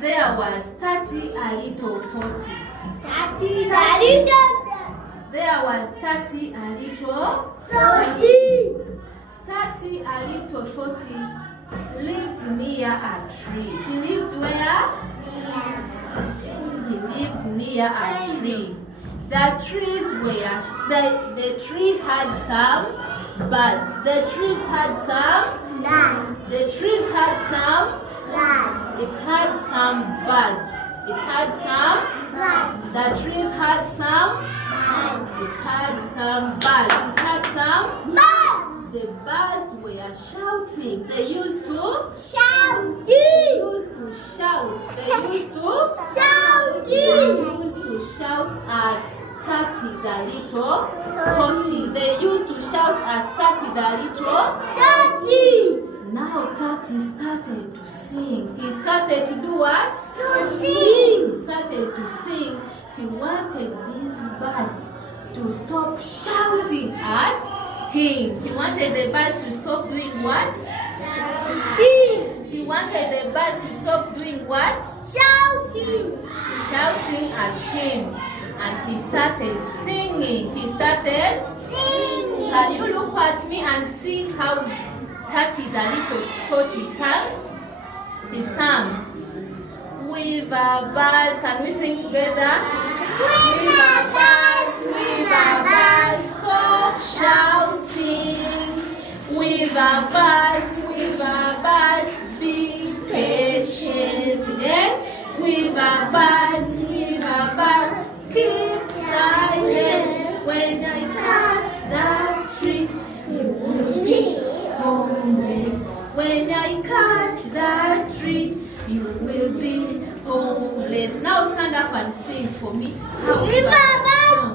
There was Tati, a little Toti. Tati, a little. There was Tati, a little Tati. Tati, a little Toti, lived near a tree. He lived where? He lived near a tree. The trees were, the tree had some buds. The trees had some Buds. The trees had some Buds. It had some buds. It had some Buds. The trees had some It had some buds. It had some Buds. The birds were shouting. They used to Shouting. They used to shout. They used to shout at Tati the little Toti. They used to shout at Tati the little Tati. Now Tati started to sing. He started to do what? To sing. He started to sing. He wanted these birds to stop shouting at him. He wanted the birds to stop doing what? He wanted the birds to stop doing what? Shouting at him. And he started singing. He started Singing. Can you look at me and see how Tati the little Toti sang? He sang. With a buzz. Can we sing together? With a buzz, stop shouting. With a buzz, be patient. Again. With a buzz, keep silent. When I cut that tree, you will be homeless. When I cut that tree, you will be homeless. Now stand up and sing for me. How With a buzz.